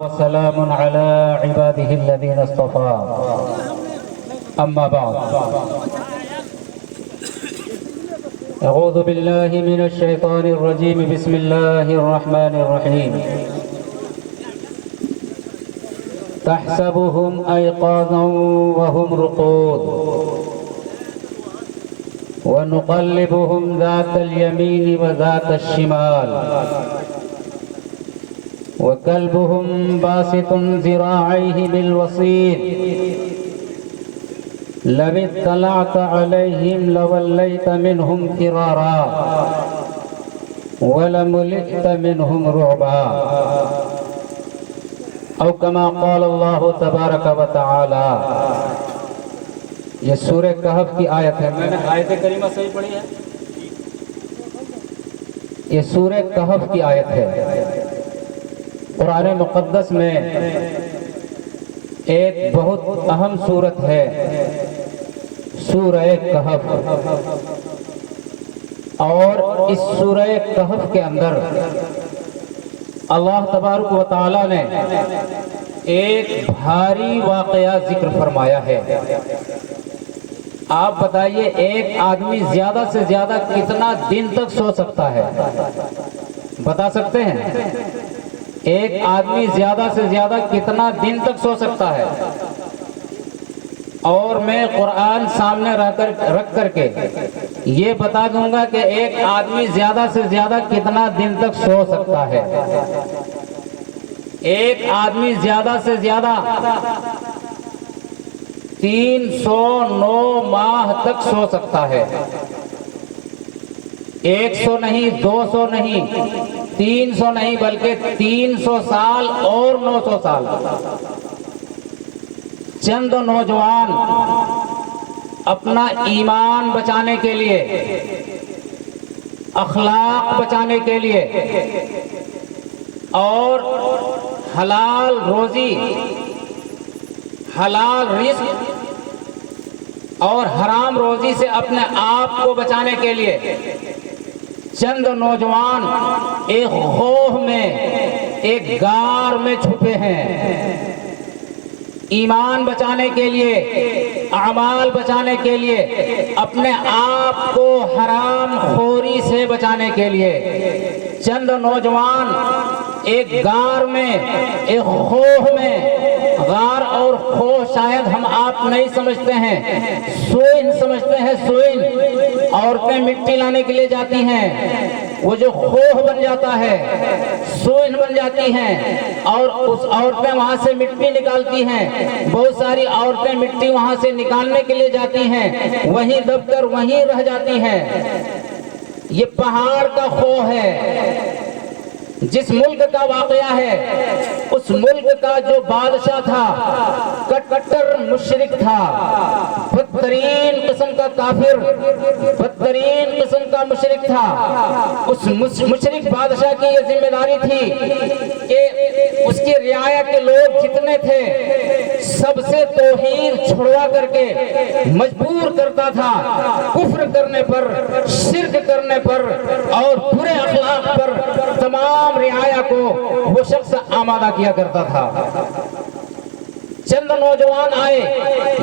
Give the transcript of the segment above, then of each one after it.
وسلام على عباده الذين اصطفى أما بعد أعوذ بالله من الشيطان الرجيم بسم الله الرحمن الرحيم تحسبهم أيقاظا وهم رقود ونقلبهم ذات اليمين وذات الشمال وكلبهم باسط ذراعيه بالوصيد لو اطلعت عليهم لوليت منهم فرارا ولملئت منهم رعبا او كما قال الله تبارک و تعالی. یہ سورہ کہف کی آیت ہے. میں نے آیت کریمہ صحیح پڑھی ہے؟ یہ سورہ کہف کی آیت ہے. قرآن مقدس میں ایک بہت اہم سورت ہے سورہ کہف، اور اس سورہ کہف کے اندر اللہ تبارک و تعالی نے ایک بھاری واقعہ ذکر فرمایا ہے. آپ بتائیے ایک آدمی زیادہ سے زیادہ کتنا دن تک سو سکتا ہے؟ بتا سکتے ہیں؟ ایک آدمی زیادہ سے زیادہ کتنا دن تک سو سکتا ہے؟ اور میں قرآن سامنے رکھ کر کے یہ بتا دوں گا کہ ایک آدمی زیادہ سے زیادہ کتنا دن تک سو سکتا ہے. ایک آدمی زیادہ سے زیادہ 309 ماہ تک سو سکتا ہے. 100 نہیں، 200 نہیں، 300 نہیں، بلکہ 300 سال اور 900 سال. چند نوجوان اپنا ایمان بچانے کے لیے، اخلاق بچانے کے لیے اور حلال روزی، حلال رزق اور حرام روزی سے اپنے آپ کو بچانے کے لیے چند نوجوان ایک خوہ میں، ایک غار میں چھپے ہیں. ایمان بچانے کے لیے، اعمال بچانے کے لیے، اپنے آپ کو حرام خوری سے بچانے کے لیے چند نوجوان ایک غار میں، ایک خوہ میں. غار اور خوہ شاید ہم آپ نہیں سمجھتے ہیں، سوئن سمجھتے ہیں. سوئن عورتیں مٹی لانے کے لیے جاتی ہیں، وہ جو خوہ بن جاتا ہے سوئن بن جاتی ہیں، اور اس عورتیں وہاں سے مٹی نکالتی ہیں. بہت ساری عورتیں مٹی وہاں سے نکالنے کے لیے جاتی ہیں، وہیں دب کر وہیں رہ جاتی ہیں. یہ پہاڑ کا خوہ ہے. جس ملک کا واقعہ ہے، اس ملک کا جو بادشاہ تھا کٹر مشرک تھا، بدترین قسم کا کافر، بدترین قسم کا مشرک تھا. اس مشرک بادشاہ کی یہ ذمہ داری تھی کہ اس کی رعایا کے لوگ جتنے تھے سب سے توحید چھڑوا کر کے مجبور کرتا تھا کفر کرنے پر، شرک کرنے پر اور برے اخلاق پر. تمام رعایا کو وہ شخص آمادہ کیا کرتا تھا. چند نوجوان آئے.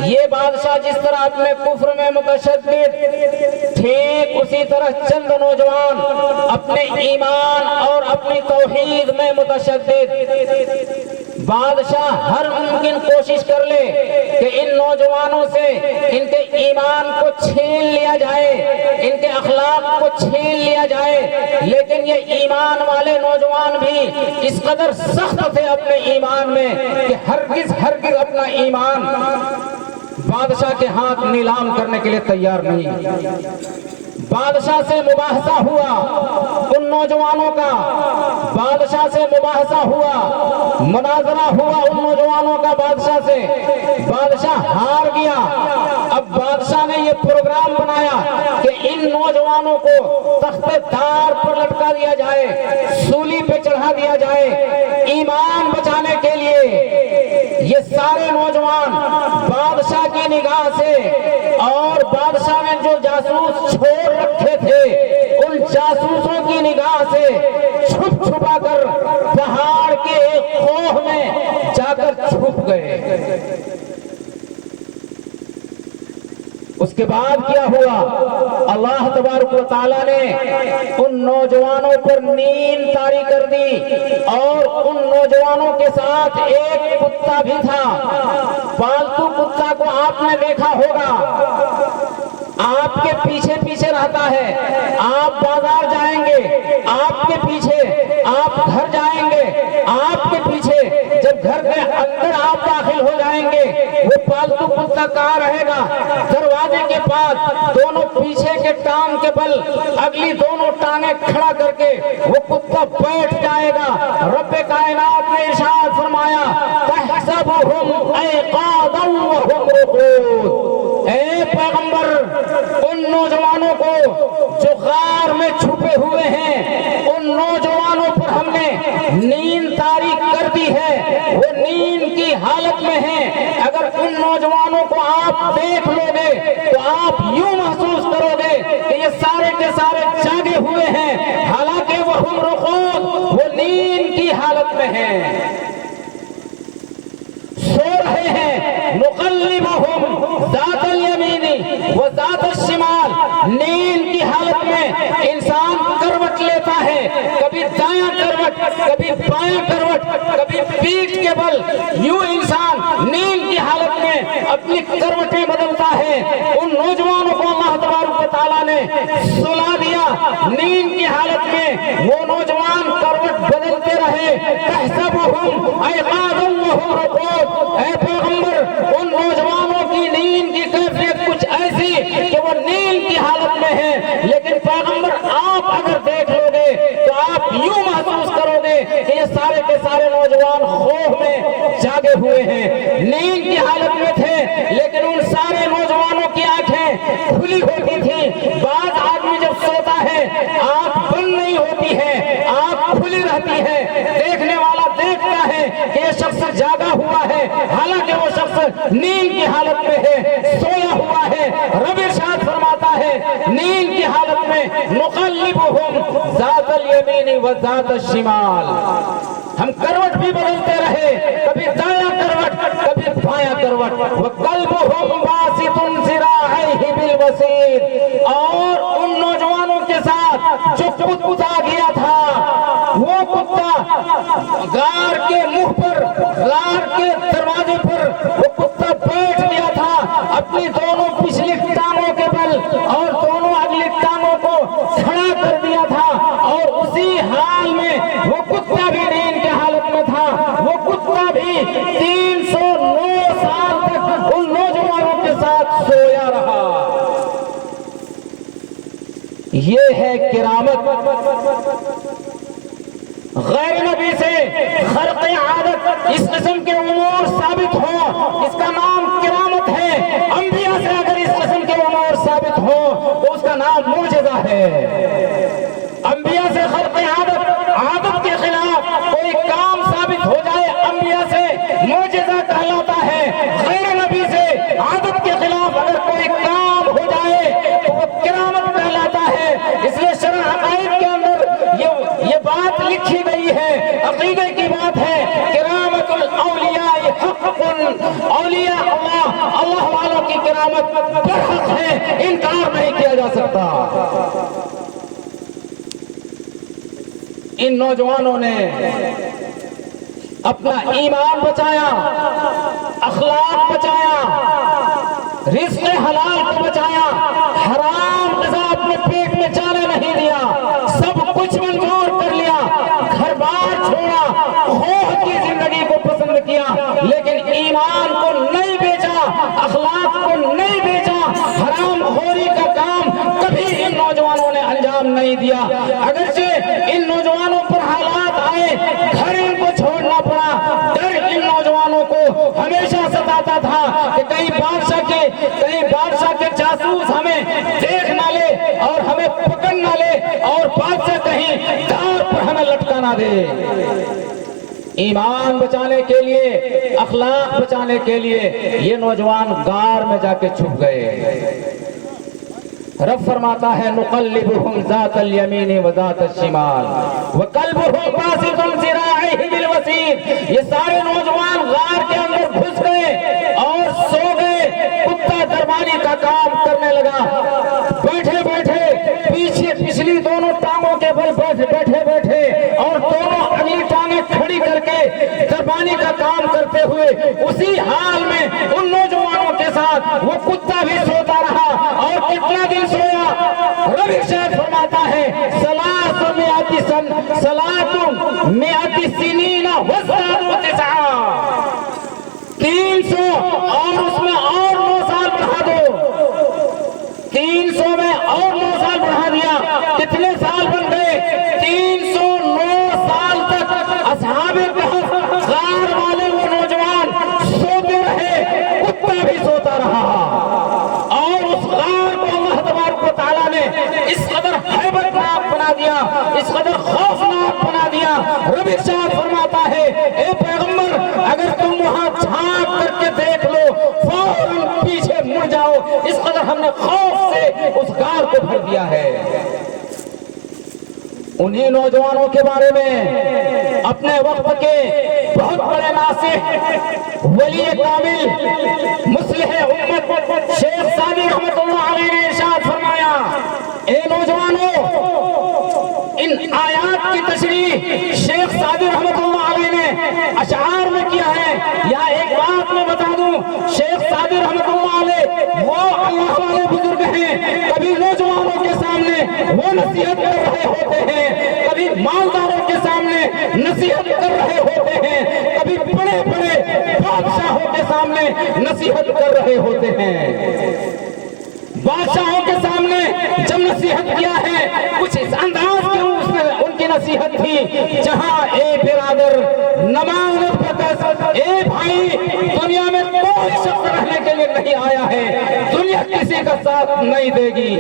یہ بادشاہ جس طرح اپنے کفر میں متشدد، ٹھیک اسی طرح چند نوجوان اپنے ایمان اور اپنی توحید میں متشدد. بادشاہ ہر ممکن کوشش کر لے کہ ان نوجوانوں سے ان کے ایمان کو چھین لیا جائے، ان کے اخلاق کو چھین لیا جائے، لیکن یہ ایمان والے نوجوان بھی اس قدر سخت تھے اپنے ایمان میں کہ ہرگز اپنا ایمان بادشاہ کے ہاتھ نیلام کرنے کے لیے تیار نہیں. بادشاہ سے مباحثہ ہوا ان نوجوانوں کا، بادشاہ سے مباحثہ ہوا، مناظرہ ہوا ان نوجوانوں کا بادشاہ سے. بادشاہ ہار گیا. اب بادشاہ نے یہ پروگرام بنایا کہ ان نوجوانوں کو تخت دار پر لٹکا دیا جائے، سولی پہ چڑھا دیا جائے ایمان بچانے کے لیے. یہ سارے نوجوان بادشاہ کی نگاہ سے، اور بادشاہ نے جو جاسوس چھوڑ رکھے تھے ان جاسوسوں کی نگاہ سے چھپ چھپا کر پہاڑ کے ایک خوہ میں چھپ گئے۔ اس کے بعد کیا ہوا؟ اللہ تبارک و تعالیٰ نے ان نوجوانوں پر نیند طاری کر دی، اور ان نوجوانوں کے ساتھ ایک کتا بھی تھا۔ پالتو کتا کو آپ نے دیکھا ہوگا، آپ کے پیچھے پیچھے رہتا ہے۔ آپ بازار جائیں گے، آپ کے پیچھے، آپ گھر جائیں گے، آپ کے پیچھے۔ جب گھر کے اندر آپ داخل ہو جائیں گے، وہ پالتو کتا کہاں رہے گا؟ دروازے کے پاس، دونوں پیچھے کے ٹانگ کے بل اگلی دونوں ٹانگیں کھڑا کر کے وہ کتا بیٹھ جائے گا۔ رب کائنات نے ارشاد فرمایا تحسبهم ایقاظا وهم رقود۔ اے پیغمبر، ان نوجوانوں کو جو غار میں چھپے ہوئے ہیں، ان نوجوانوں پر ہم نے نیند طاری کر دی ہے، وہ نیند کی حالت میں ہیں۔ اگر ان نوجوانوں کو آپ دیکھ لو گے تو آپ یوں محسوس کرو گے کہ یہ سارے کے سارے جاگے ہوئے ہیں، حالانکہ وہ ہم رقود، وہ نیند کی حالت میں ہیں، سو رہے ہیں۔ نقلبہم ذات الیمین و ذات الشمال، نیند کی حالت میں انسان کروٹ لیتا ہے، کبھی دایاں کروٹ، کبھی بایاں کروٹ، کبھی پیٹھ کے بل، یوں انسان نیند کی حالت میں اپنی کروٹیں بدلتا ہے۔ ان نوجوانوں کو اللہ تبارک و تعالیٰ نے سلا دیا نیند کی حالت میں، وہ نوجوان کروٹ بدلتے رہے۔ تحسبهم ایقاظا وهم رقود۔ اے پیغمبر، ان نوجوانوں کی نیند کی کیفیت کچھ ایسی کہ وہ نیند کی حالت میں ہے، لیکن پیغمبر آپ اگر دیکھ لو گے تو آپ یوں محسوس کرو گے کہ یہ سارے کے سارے نوجوان خوف میں جاگے ہوئے ہیں، نیند کی حالت میں تھے، لیکن ان سارے نوجوانوں کی آنکھیں کھلی ہوتی تھیں۔ بعض آدمی جب سوتا ہے آنکھ بند نہیں ہوتی ہے، آنکھ کھلی رہتی ہے، دیکھنے والا دیکھتا ہے کہ یہ شخص جاگا ہوا ہے، حالانکہ وہ شخص نیند کی حالت میں ہے، سویا ہوا ہے۔ رب ارشاد فرماتا ہے نیند کی حالت میں نقلبہم ذات الیمین و ذات الشمال، ہم کروٹ بھی بدلتے رہے، کبھی دایاں کروٹ، کبھی بایاں کروٹ۔ وَقَلْبُهُمْ بَاسِطٌ ذِرَاعَيْهِ بِالْوَسِيدِ، اور ان نوجوانوں کے ساتھ جو کتا گیا تھا، وہ کتا غار کے منہ پر، غار کے دروازے پر وہ کتا بیٹھ گیا تھا، اپنی دونوں پچھلی ٹانگوں کے بل اور دونوں اگلی ٹانگوں کو کھڑا کر دیا تھا، اور اسی حال میں وہ کتا بھی نیند کی حالت میں تھا۔ وہ کتا بھی 309 سال تک ان نوجوانوں کے ساتھ سویا رہا۔ یہ ہے کرامت۔ غیر نبی سے خرق عادت اس قسم کے امور ثابت ہوں، اس کا نام کرامت ہے۔ انبیاء سے اگر اس قسم کے امور ثابت ہوں تو اس کا نام معجزہ ہے۔ انبیاء سے خرق عادت کے خلاف کوئی کام ثابت ہو جائے، انبیاء سے معجزہ کہلاتا ہے۔ غیر نبی سے عادت کے خلاف اگر کوئی کام ہو جائے تو وہ کرامت کہلاتا ہے۔ اس لیے شرع عقائد کے اندر یہ بات لکھی گئی ہے، عقیدے کی بات ہے، کرامت الاولیاء حق، اولیاء اللہ والوں کی کرامت برحق ہے، انکار نہیں کیا جا سکتا۔ ان نوجوانوں نے اپنا ایمان بچایا، اخلاق بچایا، رزق حلال کو بچایا، حرام غذا اپنے پیٹ میں جانے نہیں دیا، سب کچھ منظور کر لیا، گھر بار چھوڑا، خوف کی زندگی کو پسند کیا، لیکن ایمان کو نہیں بیچا، اخلاق کو نہیں بیچا، حرام خوری کا کام کبھی ان نوجوانوں نے انجام نہیں دیا۔ اگرچہ ان نوجوانوں پر حالات آئے، گھر ان کو چھوڑنا پڑا، ڈر ان نوجوانوں کو ہمیشہ ستاتا تھا کہ کہیں بادشاہ کے جاسوس ہمیں دیکھ نہ لے اور ہمیں پکڑ نہ لے، اور بادشاہ کہیں دار پر ہمیں لٹکا نہ دے۔ ایمان بچانے کے لیے، اخلاق بچانے کے لیے یہ نوجوان غار میں جا کے چھپ گئے۔ رب فرماتا ہے نقلبہم ذات الیمین و ذات الشمال وقلبہم باسط ذراعیہ بالوسید۔ یہ سارے نوجوان غار کے اندر دربانی کا کام کرتے ہوئے اسی حال میں ان نوجوانوں کے ساتھ وہ کتا بھی سوتا رہا. اور کتنا دن سویا؟ رب ارشاد فرماتا ہے سلاتٌ مئۃ سنین وازدادوا تسعا. 300 اور اس میں اور 9 سال بڑھا دو. 300 میں اور 9 سال بڑھا دیا. کتنے سال بن گئے؟ 309 سال تک اصحاب کہف غار والے وہ نوجوان سوتے رہے، کتا بھی سوتا رہا. اور اس غار کو اللہ تبارک و تعالیٰ نے اس قدر ہیبتناک بنا دیا، اس قدر خوفناک بنا دیا. رب ارشاد فرماتا ہے اے پیغمبر اگر تم وہاں جھانک کر کے دیکھ لو فوراً پیچھے مڑ جاؤ، اس قدر ہم نے خوف سے اس غار کو بھر دیا ہے. انہی نوجوانوں کے بارے میں اپنے وقت کے بہت بڑے ناصح ولی کامل مصلح امت شیخ سعدی رحمۃ اللہ علیہ نے ارشاد فرمایا اے نوجوانوں، ان آیات کی تشریح شیخ سعدی رحمۃ اللہ علیہ نے اشعار میں کیا ہے. یا ایک بات میں بتا دوں، شیخ سعدی رحمۃ اللہ علیہ وہ اللہ والے بزرگ ہیں، کبھی نوجوانوں کے سامنے وہ نصیحت کر رہے ہوتے ہیں، کبھی مالداروں کے سامنے نصیحت کر رہے ہوتے ہیں، کبھی بڑے بڑے بادشاہوں کے سامنے نصیحت کر رہے ہوتے ہیں. بادشاہوں کے سامنے جب نصیحت کیا ہے کچھ اس انداز کی ان کی نصیحت تھی جہاں اے برادر نماز پکس، اے بھائی دنیا میں کوئی شخص رہنے کے لیے نہیں آیا ہے، دنیا کسی کا ساتھ نہیں دے گی.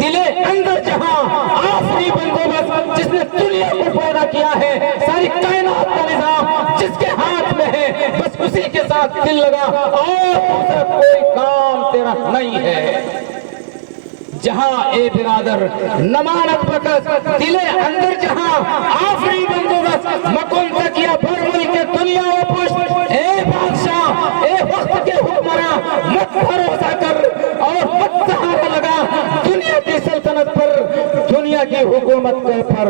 دلے اندر جہاں آخری بندوبست جس نے دنیا کو پیدا کیا ہے، ساری کائنات کا نظام جس کے ہاتھ میں ہے، بس اسی کے ساتھ دل لگا اور دوسرا کوئی کام تیرا نہیں ہے. جہاں اے برادر نمانت بکس، دلے اندر جہاں آخری بندوبست مکن تکیا بر ملک دنیا و پشت، اے بادشاہ اے وقت کے حکمراں مت بھروسہ کر اور مت سہارا لگا دنیا کی سلطنت پر، دنیا کی حکومت پر.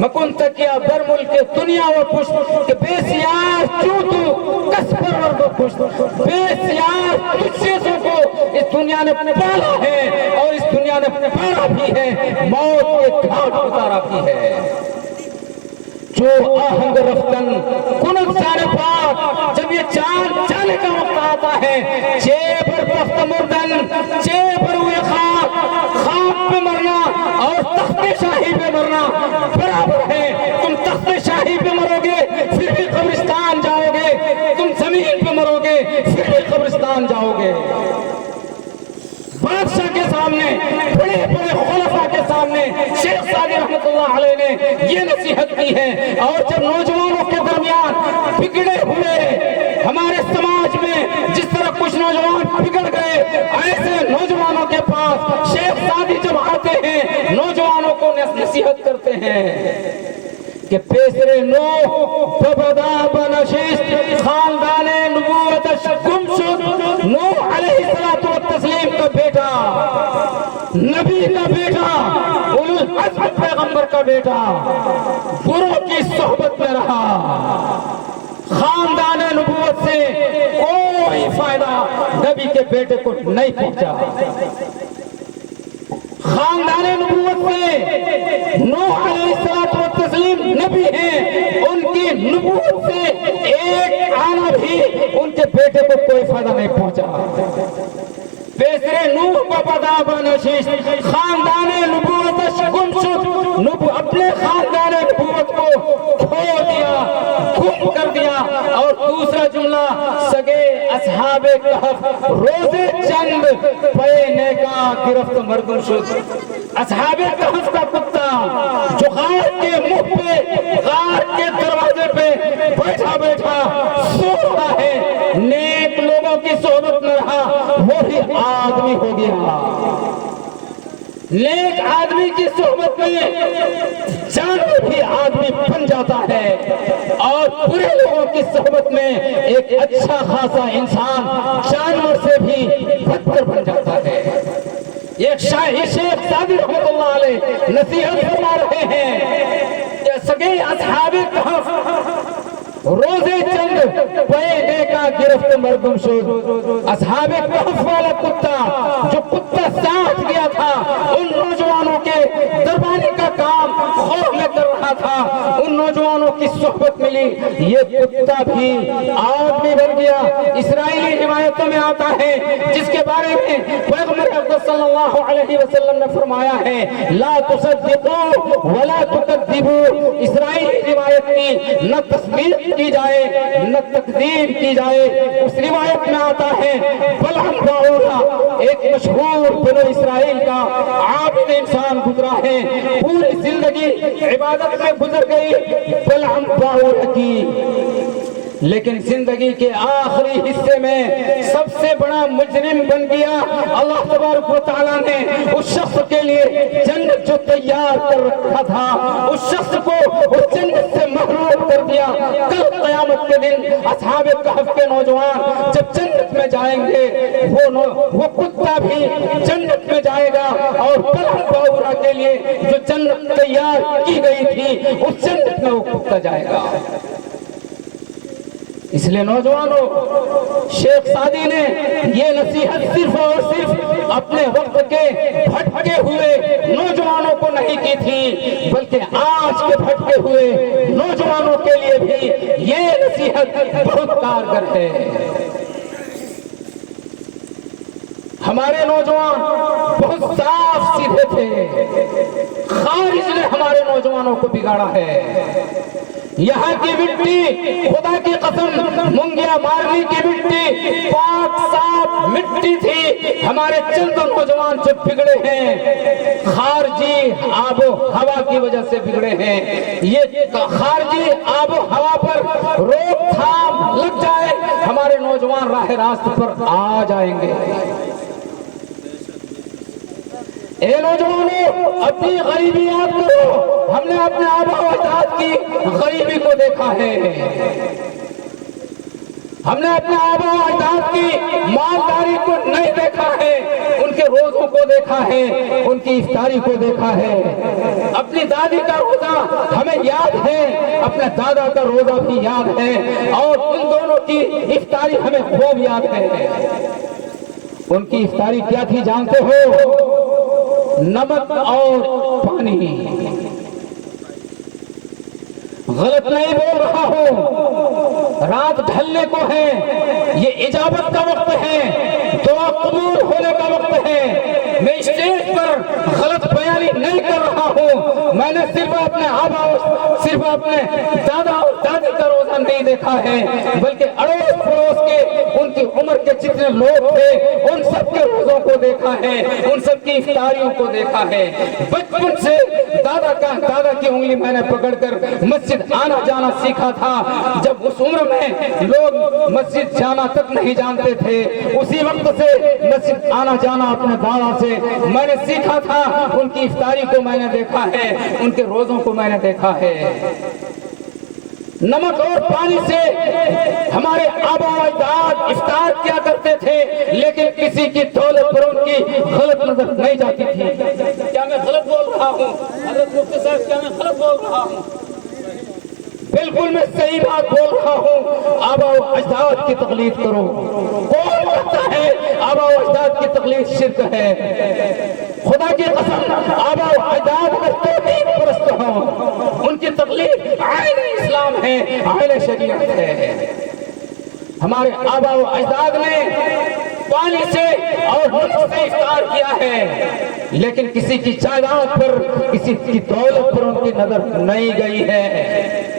مکن تکیا بر ملک دنیا و پشت کہ بے سیار چوتو کس پرورد و پشت. بے سیار کچھ چیزوں کو اس دنیا نے پالا ہے اور اس دنیا نے پالا بھی ہے، موت کے گھاٹ اتارا بھی ہے. جو آہنگ رفتن کنت سارے پاک، جب یہ چاند جانے کا وقت آتا ہے، چے پر تخت مردن، چے پر ہوئے خاک پہ مرنا اور تخت شاہی پہ مرنا برابر ہے. تم تخت شاہی پہ مرو گے پھر بھی قبرستان جاؤ گے، تم زمین پہ مرو گے پھر بھی قبرستان جاؤ گے. بادشاہ کے سامنے، بڑے بڑے خلفاء کے سامنے شیخ سعدی رحمۃ اللہ علیہ نے یہ نصیحت کی ہے. اور جب نوجوانوں کے درمیان بگڑے ہوئے ہمارے سماج میں جس طرح کچھ نوجوان بگڑ گئے، ایسے نوجوانوں کے پاس شیخ سعدی جب آتے ہیں نوجوانوں کو نصیحت کرتے ہیں کہ پیسر نوح ببدا بنشست خاندان نبوت گم شد. نوح علیہ السلام کا بیٹا، نبی کا بیٹا، اولو العزم پیغمبر کا بیٹا بروں کی صحبت میں رہا. خاندان نبوت سے کوئی فائدہ نبی کے بیٹے کو نہیں پہنچا. خاندان نبوت سے نوح علیہ السلام نبی ہیں، ان کی نبوت سے ایک آنا بھی ان کے بیٹے کو کوئی فائدہ نہیں پہنچا. پیسرے نوح بپدا بنشیش خاندان نبوت گم شد، اپنے خاندان نبوت کو کھو دیا، گم کر دیا. اور دوسرا جملہ سگے اصحاب کہف روز چند پینے کا گرفت مردم شد. اصحاب کہف کا کتا جو غار کے منہ پہ، غار کے دروازے پہ بیٹھا بیٹھا سو رہا ہے، نیک لوگوں کی صحبت میں رہا، وہی آدمی ہو گیا. نیک آدمی کی صحبت میں جانور بھی آدمی بن جاتا ہے اور برے لوگوں کی صحبت میں ایک اچھا خاصا انسان جانور سے بھی بدتر بن جاتا ہے. ایک شیخ سعدی رحمۃ اللہ علیہ نصیحت فرما رہے ہیں کہ سگے اصحاب کہف روزے پینے کا گرفت مردم شد. اصحاب کہف والا کتا جو کتا ساتھ گیا تھا ان نوجوانوں کے دربانی کا کام خوف میں کر رہا تھا, ان نوجوانوں کی صحبت ملی, یہ کتا بھی آدمی بن گیا. اسرائیلی روایتوں میں آتا ہے جس کے بارے میں پیغمبر اقدس صلی اللہ علیہ وسلم نے فرمایا ہے لا تصدقوا ولا تکذبوا. اسرائیلی روایت کی نہ تصدیق کی جائے نہ تکذیب کی جائے. اس روایت میں آتا ہے بلعم باعورہ ایک مشہور بنو اسرائیل کا عابد انسان گزرا ہے, پوری زندگی عبادت میں گزر گئی بلعم باعورہ کی, لیکن زندگی کے آخری حصے میں سب سے بڑا مجرم بن گیا. اللہ تبارک و تعالیٰ نے اس شخص کے لیے جنت جو تیار کر رکھا تھا اس شخص کو اس جنت سے محروم کر دیا. کل قیامت کے دن اصحاب کہف کے نوجوان جب جنت میں جائیں گے وہ کتا بھی جنت میں جائے گا, اور بلعم باعورہ کے لیے جو جنت تیار کی گئی تھی اس جنت میں وہ کتا جائے گا. اس لیے نوجوانوں, شیخ سعدی نے یہ نصیحت صرف اور صرف اپنے وقت کے بھٹکے ہوئے نوجوانوں کو نہیں کی تھی بلکہ آج کے بھٹکے ہوئے نوجوانوں کے لیے بھی یہ نصیحت بہت کارگر ہے. ہمارے نوجوان بہت صاف سیدھے تھے, خارج نے ہمارے نوجوانوں کو بگاڑا ہے. یہاں کی مٹی خدا کی قسم مونگیا مارنی کی مٹی پاک صاف مٹی تھی. ہمارے چند نوجوان جو بگڑے ہیں خارجی آب و ہوا کی وجہ سے بگڑے ہیں. یہ خارجی آب و ہوا پر روک تھام لگ جائے ہمارے نوجوان راہ راست پر آ جائیں گے. اے نوجوانوں, اپنی غریبی یاد کرو. ہم نے اپنے آبا و اجداد کی غریبی کو دیکھا ہے, ہم نے اپنے آبا و اجداد کی مالداری کو نہیں دیکھا ہے, ان کے روزوں کو دیکھا ہے, ان کی افطاری کو دیکھا ہے. اپنی دادی کا روزہ ہمیں یاد ہے, اپنے دادا کا روزہ بھی یاد ہے, اور ان دونوں کی افطاری ہمیں خوب یاد ہے. ان کی افطاری کیا تھی جانتے ہو؟ نمک اور پانی. غلط نہیں بول رہا ہوں, رات ڈھلنے کو ہے, یہ اجابت کا وقت ہے, دعا قبول ہونے کا وقت ہے. میں اسٹیج پر غلط بیانی نہیں کر رہا ہوں, میں نے صرف اپنے آبا صرف اپنے دادا اور دادی کا روزہ نہیں دیکھا ہے بلکہ اڑوس پڑوس کے ان کی عمر کے جتنے لوگ تھے ان سب کے روزوں کو دیکھا ہے, ان سب کی افطاریوں کو دیکھا ہے. بچپن سے دادا کی انگلی میں نے پکڑ کر مسجد آنا جانا سیکھا تھا. جب اس عمر میں لوگ مسجد جانا تک نہیں جانتے تھے, اسی وقت سے مسجد آنا جانا اپنے دادا سے میں نے سیکھا تھا. ان کی افطاری کو میں نے دیکھا ہے, ان کے روزوں کو میں نے دیکھا ہے. نمک اور پانی سے ہمارے آبا و اجداد افطار کیا کرتے تھے, لیکن کسی کی دولت پر ان کی غلط نظر نہیں جاتی تھی. کیا میں غلط بول رہا ہوں حضرت مفتی صاحب؟ کیا میں غلط بول رہا ہوں؟ بالکل میں صحیح بات بول رہا ہوں. آبا و اجداد کی تقلید کرو. کون کہتا ہے آبا و اجداد کی تقلید شرک ہے؟ خدا کی قسم آبا و اجداد میں توحید پرست ہوں, ان کی تقلید عین اسلام ہے, عین شریعت ہے. ہمارے آبا و اجداد نے پانی سے اور نمک سے افطار کیا ہے, لیکن کسی کی جائیداد پر کسی کی دولت پر ان کی نظر نہیں گئی ہے.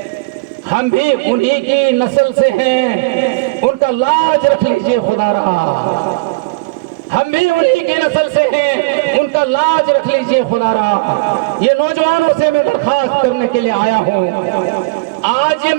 ہم بھی انہی کی نسل سے ہیں, ان کا لاج رکھ لیجئے خدا رہا. ہم بھی انہی کی نسل سے ہیں, ان کا لاج رکھ لیجئے خدا رہا. یہ نوجوانوں سے میں درخواست کرنے کے لیے آیا ہوں. آج یہ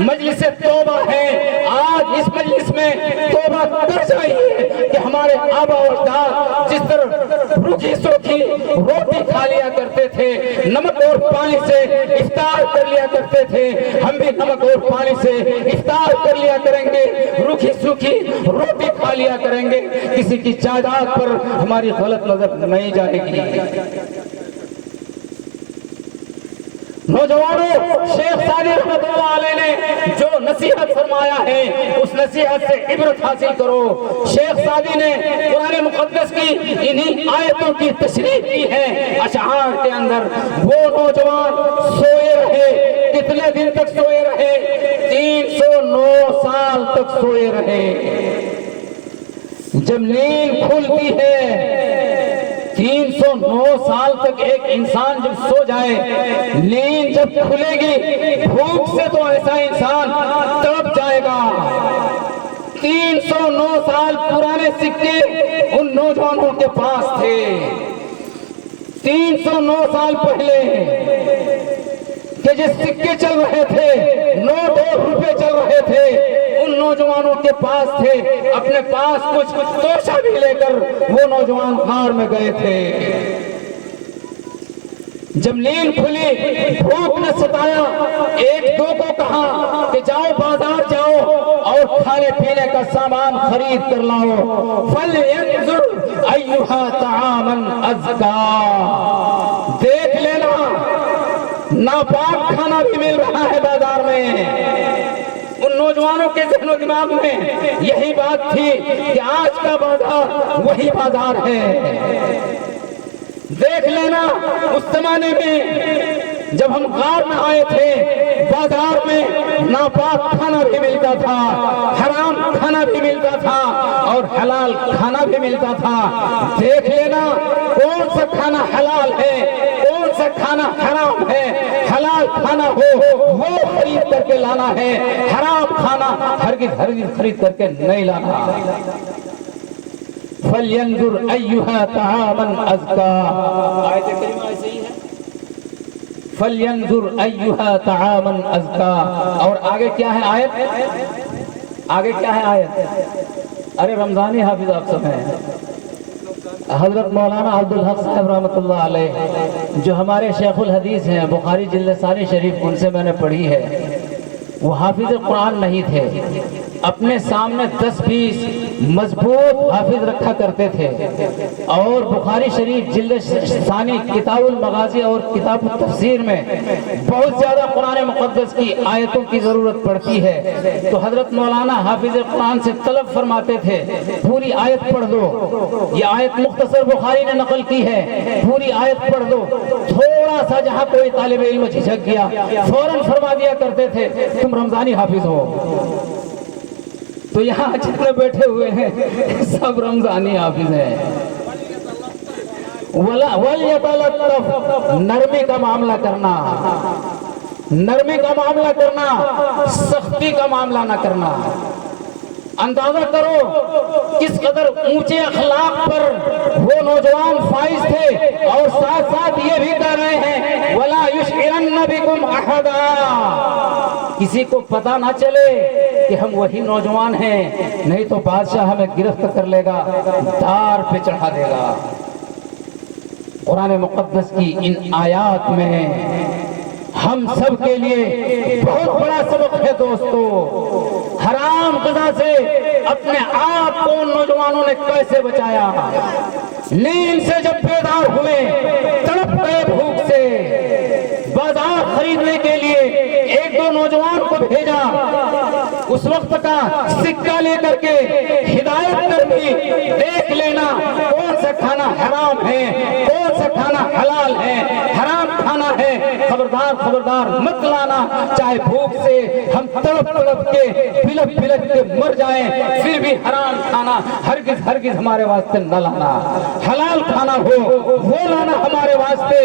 مجلس توبہ ہے, آج اس مجلس میں توبہ کر جائیے کہ ہمارے آبا و اجداد جس طرح روکھی سوکھی روٹی کھا لیا کرتے تھے, نمک اور پانی سے افطار کر لیا کرتے تھے, ہم بھی نمک اور پانی سے افطار کر لیا کریں گے, روکھی سوکھی روٹی کھا لیا کریں گے. کسی کی جائیداد پر ہماری غلط نظر نہیں جائے گی. نوجوانوں، شیخ سعدی رحمۃ اللہ علیہ نے جو نصیحت فرمایا ہے اس نصیحت سے عبرت حاصل کرو۔ شیخ سعدی نے قرآن مقدس کی انہی آیتوں کی تشریح کی ہے اشعار کے اندر۔ وہ نوجوان سوئے رہے، کتنے دن تک سوئے رہے؟ 309 سال تک سوئے رہے۔ جب نیند کھلتی ہے 309 سال تک ایک انسان جب سو جائے، نیند جب کھلے گی بھوک سے تو ایسا انسان تڑپ جائے گا۔ 309 سال پرانے سکے ان نوجوانوں کے پاس تھے۔ 309 سال پہلے کہ جس سکے چل رہے تھے، نوٹ اور روپے چل رہے تھے، ان نوجوانوں کے پاس تھے۔ اپنے پاس کچھ توشہ بھی لے کر وہ نوجوان غار میں گئے تھے۔ جب نیند کھلی، بھوک نے ستایا، ایک دو کو کہا کہ جاؤ بازار جاؤ اور کھانے پینے کا سامان خرید کر لاؤ۔ فَلْيَنظُرْ أَيُّهَا طَعَامًا أَزْكَىٰ، دیکھ لینا ناپاک کھانا بھی مل رہا ہے بازار میں۔ ان نوجوانوں کے ذہن و دماغ میں یہی بات تھی کہ آج کا بازار وہی بازار ہے۔ دیکھ لینا اس زمانے میں جب ہم غار میں آئے تھے، بازار میں ناپاک کھانا بھی ملتا تھا، حرام کھانا بھی ملتا تھا اور حلال کھانا بھی ملتا تھا۔ دیکھ لینا کون سا کھانا حلال ہے، کون سا کھانا حرام ہے۔ حلال کھانا ہو وہ خرید کر کے لانا ہے، حرام کھانا ہرگز خرید کر کے نہیں لانا۔ فَلْيَنظُرْ أَيُّهَا طَعَامًا أَزْكَىٰ، آیت کریمہ ایسے ہی ہے، فَلْيَنظُرْ أَيُّهَا طَعَامًا أَزْكَىٰ۔ اور آگے کیا ہے آیت؟ آگے کیا ہے آیت؟ ارے رمضانی حافظ آپ سب ہیں، حضرت مولانا عبدالحق صاحب رحمۃ اللہ علیہ جو ہمارے شیخ الحدیث ہیں، بخاری جلد ثانی شریف ان سے میں نے پڑھی ہے۔ وہ حافظ قرآن نہیں تھے، اپنے سامنے 10-20 مضبوط حافظ رکھا کرتے تھے، اور بخاری شریف جلد ثانی کتاب المغازی اور کتاب التفسیر میں بہت زیادہ قرآن مقدس کی آیتوں کی ضرورت پڑتی ہے، تو حضرت مولانا حافظ قرآن سے طلب فرماتے تھے پوری آیت پڑھ دو۔ یہ آیت مختصر بخاری نے نقل کی ہے، پوری آیت پڑھ دو۔ تھوڑا سا جہاں کوئی طالب علم جھجک گیا فوراً فرما دیا کرتے تھے تم رمضانی حافظ ہو۔ تو یہاں جتنے بیٹھے ہوئے ہیں سب رمضانی حافظ ہیں۔ وَلْيَتَلَطَّفْ، نرمی کا معاملہ کرنا، نرمی کا معاملہ کرنا، سختی کا معاملہ نہ کرنا۔ اندازہ کرو کس قدر اونچے اخلاق پر وہ نوجوان فائز تھے، اور ساتھ ساتھ یہ بھی کہہ رہے ہیں وَلَا يُشْعِرَنَّ بِكُمْ أَحَدًا، کسی کو پتہ نہ چلے کہ ہم وہی نوجوان ہیں، نہیں تو بادشاہ ہمیں گرفت کر لے گا، دار پہ چڑھا دے گا۔ قرآن مقدس کی ان آیات میں ہم سب کے لیے بہت بڑا سبق ہے دوستو۔ حرام غذا سے اپنے آپ کو ان نوجوانوں نے کیسے بچایا۔ نیند سے جب بیدار ہوئے، تڑپ گئے بھوک سے، بازار خریدنے کے لیے ایک دو نوجوان کو بھیجا، اس وقت کا سکہ لے کر کے ہدایت کر دی، دیکھ لینا کون سا کھانا حرام ہے، کون سا کھانا حلال ہے۔ حرام کھانا ہے خبردار خبردار مت لانا، چاہے بھوک سے ہم تڑپ تڑپ کے بلک بلک کے مر جائیں، پھر بھی حرام کھانا ہرگز ہرگز ہمارے واسطے نہ لانا۔ حلال کھانا ہو وہ لانا ہمارے واسطے،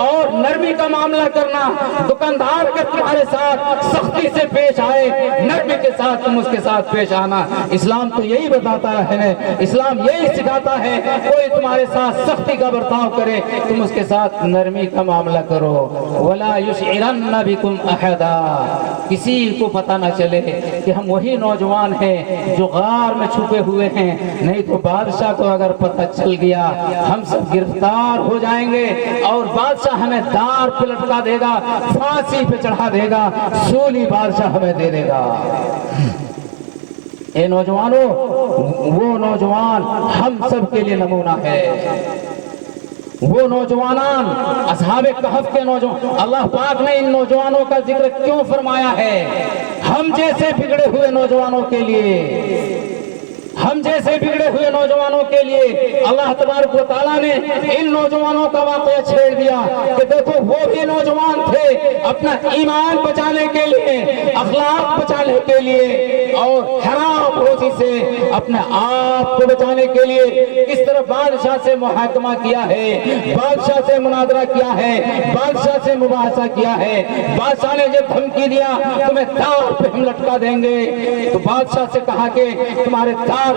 اور نرمی کا معاملہ کرنا۔ دکاندار اگر تمہارے ساتھ سختی سے پیش آئے، نرمی کے ساتھ تم اس کے ساتھ پیش آنا۔ اسلام تو یہی بتاتا ہے، اسلام یہی سکھاتا ہے، کوئی تمہارے ساتھ سختی کا برتاؤ کرے تم اس کے ساتھ نرمی کا معاملہ کرو۔ وَلَا يُشْعِرَنَّ بِكُمْ أَحَدًا، کسی کو پتہ نہ چلے کہ ہم وہی نوجوان ہیں جو غار میں چھپے ہوئے ہیں، نہیں تو بادشاہ کو اگر پتہ چل گیا ہم سب گرفتار ہو جائیں گے، اور بادشاہ ہمیں دار پہ لٹکا دے گا، پھانسی پہ چڑھا دے گا، سولی بادشاہ ہمیں دے دے گا۔ اے نوجوانوں، وہ نوجوان ہم سب کے لیے نمونہ ہے۔ وہ نوجوانان اصحاب کہف کے نوجوان، اللہ پاک نے ان نوجوانوں کا ذکر کیوں فرمایا ہے؟ ہم جیسے بگڑے ہوئے نوجوانوں کے لیے، ہم جیسے بگڑے ہوئے نوجوانوں کے لیے اللہ تبارک و تعالیٰ نے ان نوجوانوں کا واقعہ چھیڑ دیا کہ دیکھو وہ بھی نوجوان تھے، اپنا ایمان بچانے کے لیے، اخلاق بچانے کے لیے اور حرام روزی سے اپنے آپ کو بچانے کے لیے کس طرح بادشاہ سے محاکمہ کیا ہے، بادشاہ سے مناظرہ کیا ہے، بادشاہ سے مباحثہ کیا ہے۔ بادشاہ نے جب دھمکی دیا تمہیں تار پہ ہم لٹکا دیں گے، تو بادشاہ سے کہا کہ تمہارے تار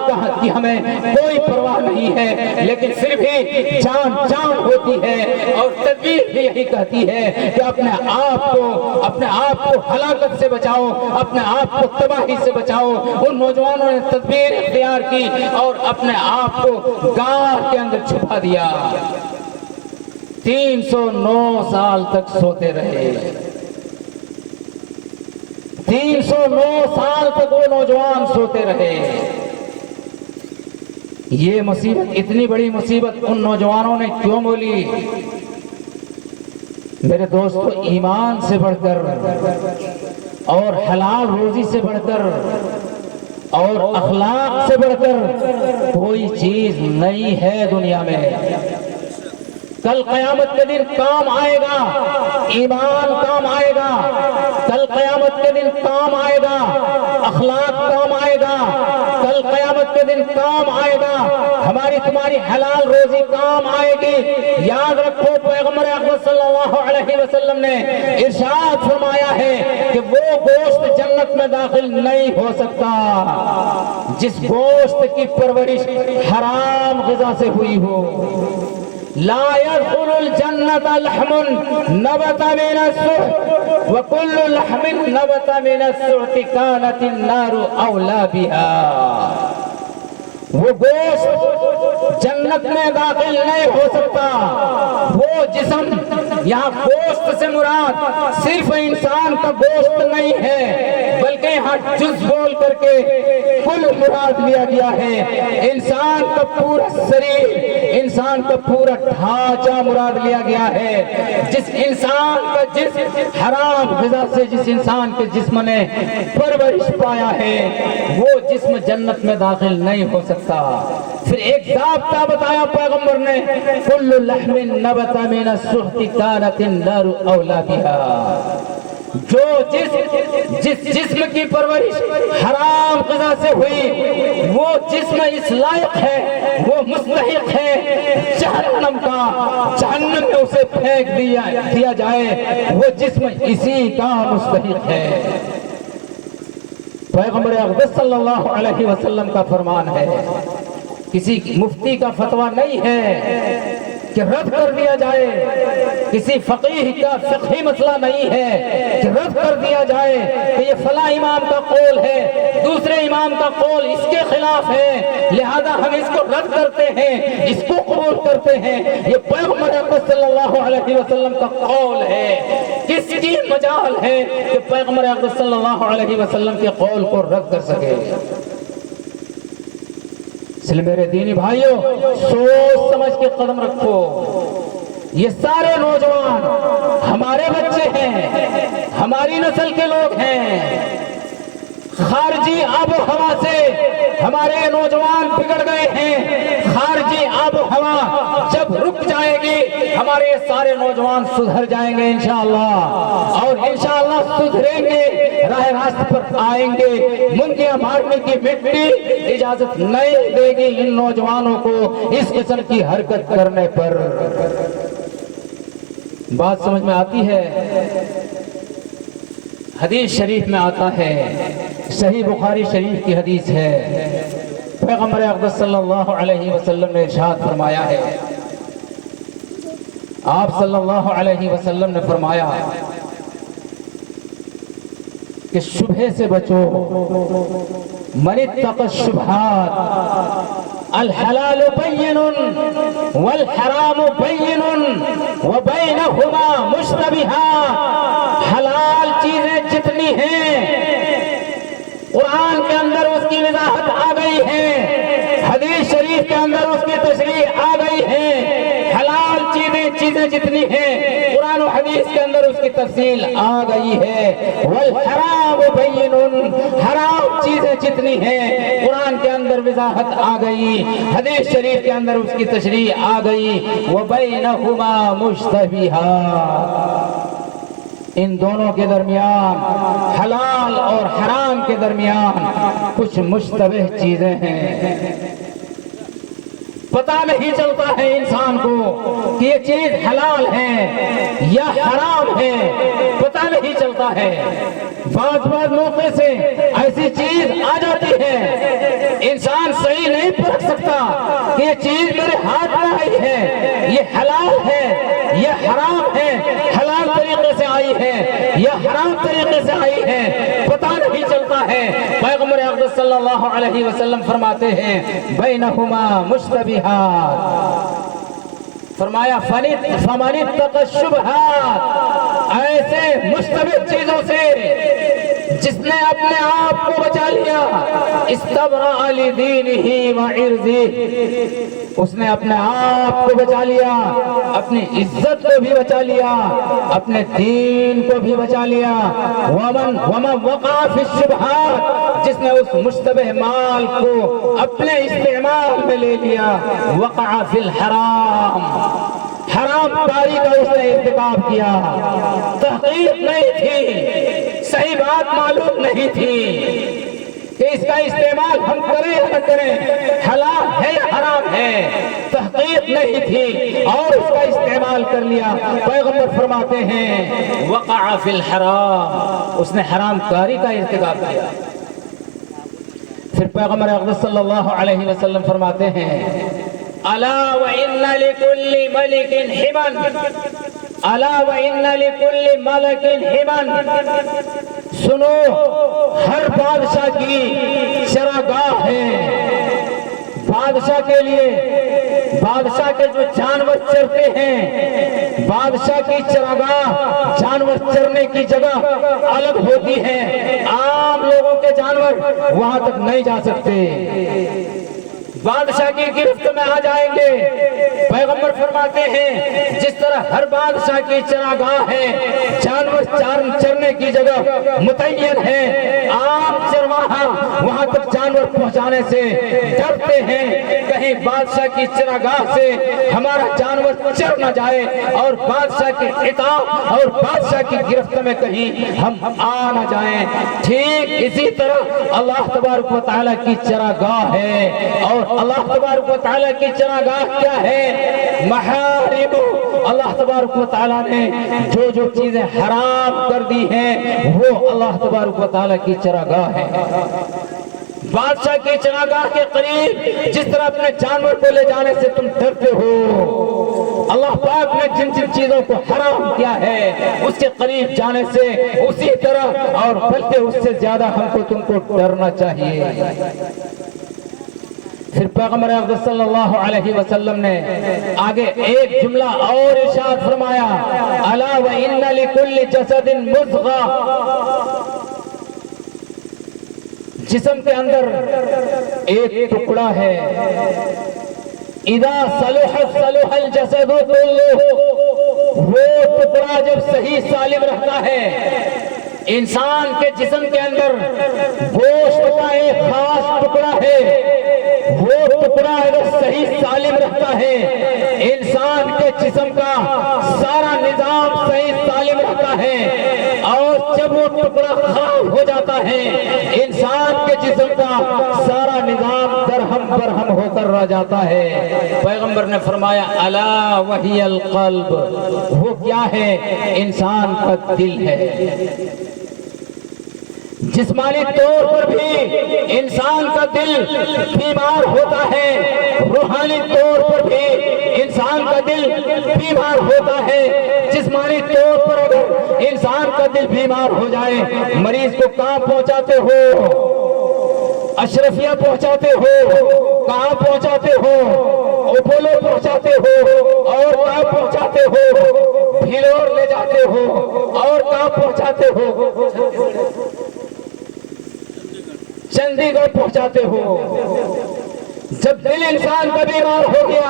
کی ہمیں کوئی پرواہ نہیں ہے، لیکن پھر بھی جان جان ہوتی ہے، اور تدبیر بھی یہی کہتی ہے کہ اپنے آپ کو ہلاکت سے بچاؤ، اپنے آپ کو تباہی سے بچاؤ۔ ان نوجوانوں نے تدبیر اختیار کی اور اپنے آپ کو غار کے اندر چھپا دیا۔ 309 سال تک سوتے رہے، 309 سال تک وہ نوجوان سوتے رہے۔ یہ مصیبت، اتنی بڑی مصیبت ان نوجوانوں نے کیوں مولی؟ میرے دوستو، ایمان سے بڑھ کر اور حلال روزی سے بڑھ کر اور اخلاق سے بڑھ کر کوئی چیز نہیں ہے دنیا میں۔ کل قیامت کے دن کام آئے گا، ایمان کام آئے گا، کل قیامت کے دن کام آئے گا، اخلاق کام آئے گا، کل قیامت کے دن کام آئے گا، ہماری تمہاری حلال روزی کام آئے گی۔ یاد رکھو، پیغمبر اقدس صلی اللہ علیہ وسلم نے ارشاد فرمایا ہے کہ وہ گوشت جنت میں داخل نہیں ہو سکتا جس گوشت کی پرورش حرام غذا سے ہوئی ہو۔ لا يدخل الجنة لحم نبت من السحت وكل لحم نبت من السحت كانت النار أولى بها۔ وہ گوشت جنت میں داخل نہیں ہو سکتا، وہ جسم، یہاں گوشت سے مراد صرف انسان کا گوشت نہیں ہے، بلکہ یہاں جز بول کر کے کل مراد لیا گیا ہے۔ انسان کا پورا شریر، انسان کا پورا ڈھانچہ مراد لیا گیا ہے۔ جس انسان کا جسم حرام غذا سے جس انسان کے جسم نے پرورش پایا ہے، وہ جسم جنت میں داخل نہیں ہو سکتا۔ پھر ایک ضابطہ بتایا پیغمبر نے، کل لحم نبت من السحت كانت النار اولا بها۔ جو جس جسم کی پرورش حرام غذا سے ہوئی، وہ جسم اس لائق ہے، وہ مستحق ہے جہنم کا، جہنم میں اسے پھینک دیا جائے، وہ جسم اسی کا مستحق ہے۔ پیغمبر اقدس صلی اللہ علیہ وسلم کا فرمان ہے، کسی مفتی کا فتویٰ نہیں ہے کہ رد کر دیا جائے، کسی فقیہ کا فقہی مسئلہ نہیں ہے کہ رد کر دیا جائے کہ یہ فلاں امام کا قول ہے، دوسرے امام کا قول اس کے خلاف ہے، لہذا ہم اس کو رد کرتے ہیں، اس کو قبول کرتے ہیں۔ یہ پیغمبر اقدس صلی اللہ علیہ وسلم کا قول ہے۔ کس کی مجال ہے کہ پیغمبر اقدس صلی اللہ علیہ وسلم کے قول کو رد کر سکے؟ اس لیے میرے دینی بھائیوں، سوچ سمجھ کے قدم رکھو۔ یہ سارے نوجوان ہمارے بچے ہیں، ہماری نسل کے لوگ ہیں۔ خارجی آب و ہوا سے ہمارے نوجوان بگڑ گئے ہیں۔ خارجی آب و ہوا جب رک جائے گی، ہمارے سارے نوجوان سدھر جائیں گے انشاءاللہ، اور انشاءاللہ سدھریں گے، راہ راست پر آئیں گے۔ منگیاں مارنے کی مٹی اجازت نہیں دے گی ان نوجوانوں کو اس قسم کی حرکت کرنے پر۔ بات سمجھ میں آتی ہے؟ حدیث شریف میں آتا ہے، صحیح بخاری شریف کی حدیث ہے، پیغمبر اقدس صلی اللہ علیہ وسلم نے ارشاد فرمایا ہے، آپ صلی اللہ علیہ وسلم نے فرمایا کہ شبہے سے بچو، من اتق الشبہات، الحلال بین والحرام بین وبینہما مشتبہات۔ حلال چیزیں جتنی ہیں قرآن کے اندر اس کی وضاحت آ گئی ہے، حدیث شریف کے اندر اس کی تشریح آ گئی ہے۔ حلال چیز جتنی ہیں قرآن و حدیث کے اندر اس کی تفصیل آ گئی ہے۔ والحرام بین، حرام چیزیں جتنی ہیں قرآن کے اندر وضاحت آ گئی، حدیث شریف کے اندر اس کی تشریح آ گئی۔ وبینہما مشتبہات، ان دونوں کے درمیان، حلال اور حرام کے درمیان کچھ مشتبہ چیزیں ہیں۔ پتہ نہیں چلتا ہے انسان کو کہ یہ چیز حلال ہے یا حرام ہے، پتہ نہیں چلتا ہے۔ بعض موقع سے ایسی چیز آ جاتی ہے انسان صحیح نہیں پرکھ سکتا کہ یہ چیز میرے ہاتھ میں آئی ہے، یہ حلال ہے یہ حرام ہے، حلال طریقے سے آئی ہے یا حرام طریقے سے آئی ہے، پتہ نہیں چلتا ہے۔ پیغمبر اقدس صلی اللہ علیہ وسلم فرماتے ہیں بینہما مشتبہات، فرمایا فمن اتقى الشبہات، ایسے مشتبہ چیزوں سے جس نے اپنے آپ کو بچا لیا، استبرأ لدینہ وعرضہ، اس نے اپنے آپ کو بچا لیا، اپنی عزت کو بھی بچا لیا، اپنے دین کو بھی بچا لیا۔ ومن وقع فی الشبہات، جس نے اس مشتبہ مال کو اپنے استعمال میں لے لیا، وقع فی الحرام، حرام کاری کا اس نے ارتکاب کیا، تحقیق نہیں تھی، صحیح بات معلوم نہیں تھی کہ اس کا استعمال ہم کریں یا نہ کریں، حلال ہے یا حرام ہے، تحقیق نہیں تھی اور اس کا استعمال کر لیا۔ پیغمبر فرماتے ہیں وقع فی الحرام، اس نے حرام کاری کا ارتکاب کیا۔ پھر پیغمبر اقدس صلی اللہ علیہ وسلم فرماتے ہیں الا وان لکل ملک حما، الا وان لکل ملک حما، سنو ہر بادشاہ کی چراگاہ ہے، بادشاہ کے لیے، بادشاہ کے جو جانور چرتے ہیں، بادشاہ کی چراگاہ جانور چرنے کی جگہ الگ ہوتی ہے، عام لوگوں کے جانور وہاں تک نہیں جا سکتے، بادشاہ کی گرفت میں آ جائیں گے۔ پیغمبر فرماتے ہیں جس طرح ہر بادشاہ کی چراگاہ ہے، جانور چرنے کی جگہ متعین ہے، عام چرواہا وہاں تک جانور پہنچانے سے ڈرتے ہیں کہیں بادشاہ کی چراگاہ سے ہمارا جانور چر نہ جائے اور بادشاہ کی عطاعت اور بادشاہ کی گرفت میں کہیں ہم آ نہ جائیں۔ ٹھیک اسی طرح اللہ تبارک و تعالیٰ کی چراگاہ ہے، اور اللہ تبارک و تعالیٰ کی چراگاہ کیا ہے؟ محارم، اللہ تبارک و تعالیٰ نے جو جو چیزیں حرام کر دی ہیں وہ اللہ تبارک و تعالیٰ کی چراگاہ ہے۔ بادشاہ کی چراگاہ کے قریب جس طرح اپنے جانور کو لے جانے سے تم ڈرتے ہو، اللہ پاک نے جن جن چیزوں کو حرام کیا ہے اس کے قریب جانے سے اسی طرح اور بلکہ اس سے زیادہ ہم کو تم کو ڈرنا چاہیے۔ پھر پیغمبر اقدس صلی اللہ علیہ وسلم نے آگے ایک جملہ اور ارشاد فرمایا الا وان لکل جسد مضغہ، جسم کے اندر ایک ٹکڑا ہے، اذا صلح صلح الجسد كله، وہ ٹکڑا جب صحیح سالم رہتا ہے، انسان کے جسم کے اندر گوشت کا ایک خاص ٹکڑا ہے، وہ ٹکڑا اگر صحیح سالم رہتا ہے انسان کے جسم کا سارا نظام صحیح سالم رہتا ہے، اور جب وہ ٹکڑا خراب ہو جاتا ہے انسان کے جسم کا سارا نظام درہم برہم ہو کر رہ جاتا ہے۔ پیغمبر نے فرمایا الا وہی القلب، وہ کیا ہے؟ انسان کا دل ہے۔ جسمانی طور پر بھی انسان کا دل بیمار ہوتا ہے، روحانی طور پر بھی انسان کا دل بیمار ہوتا ہے۔ جسمانی طور پر اگر انسان کا دل بیمار ہو جائے، مریض کو کہاں پہنچاتے ہو؟ اشرفیہ پہنچاتے ہو؟ کہاں پہنچاتے ہو؟ اپولو پہنچاتے ہو؟ اور کہاں پہنچاتے ہو؟ بھیلور لے جاتے ہو؟ اور کہاں پہنچاتے ہو؟ چندی گڑھ پہنچاتے ہو۔ جب دل انسان کا بیمار ہو گیا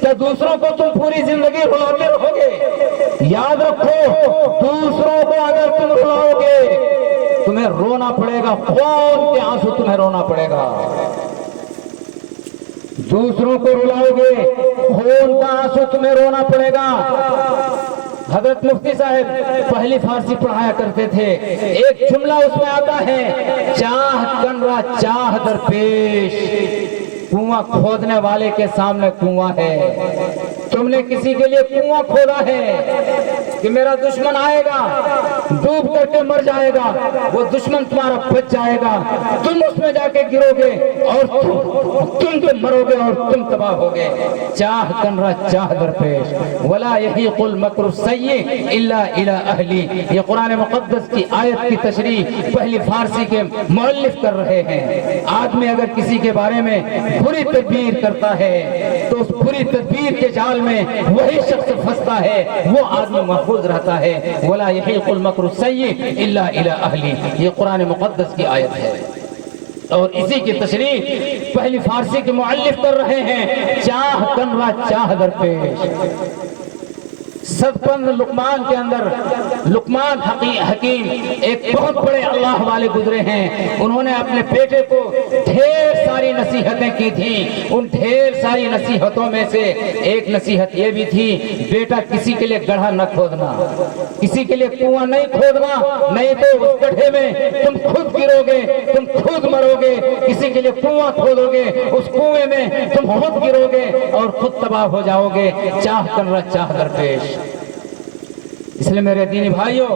کیا دوسروں کو تم پوری زندگی رلاتے رہو گے؟ یاد رکھو دوسروں کو اگر تم رلاؤ گے تمہیں رونا پڑے گا، خون کے آنسو تمہیں رونا پڑے گا۔ دوسروں کو رلاؤ گے خون کا آنسو تمہیں رونا پڑے گا۔ حضرت مفتی صاحب پہلی فارسی پڑھایا کرتے تھے، ایک جملہ اس میں آتا ہے، چاہ کنرا چاہ در پیش، کنواں کھودنے والے کے سامنے کنواں ہے۔ تم نے کسی کے لیے کنواں کھودا ہے کہ میرا دشمن آئے گا ڈوب کر کے مر جائے گا، وہ دشمن تمہارا بچ جائے گا، تم اس میں جا کے گرو گے اور تم مرو گے اور تم تباہ ہوگے۔ چاہ کنرا چاہ در پیش ولا یحیق المکر السیء الا الی اہلی، یہ قرآن مقدس کی آیت کی تشریح پہلی فارسی کے مؤلف کر رہے ہیں۔ آدمی اگر کسی کے بارے میں بری تدبیر کرتا ہے تو اس بری تدبیر کے جال میں وہی شخص پھنستا ہے، وہ آدمی محفوظ رہتا ہے۔ ولا یحیق المکر السیء الا الی اہلی، یہ قرآن مقدس کی آیت ہے اور اسی کی تشریح پہلی فارسی کے مؤلف کر رہے ہیں، چاہ کنرا چاہ در پیش۔ صدپند لقمان کے اندر لقمان حکیم ایک بہت بڑے اللہ والے گزرے ہیں، انہوں نے اپنے بیٹے کو ڈھیر ساری نصیحتیں کی تھیں۔ ان ڈھیر ساری نصیحتوں میں سے ایک نصیحت یہ بھی تھی، بیٹا کسی کے لیے گڑھا نہ کھودنا، کسی کے لیے کنواں نہیں کھودنا، نہیں تو اس گڑھے میں تم خود گرو گے، تم خود مرو گے۔ کسی کے لیے کنواں کھودو گے، اس کنویں میں تم خود گرو گے اور خود تباہ ہو جاؤ گے۔ چاہ کنرا چاہ در پیش۔ اس لیے میرے دینی بھائیوں،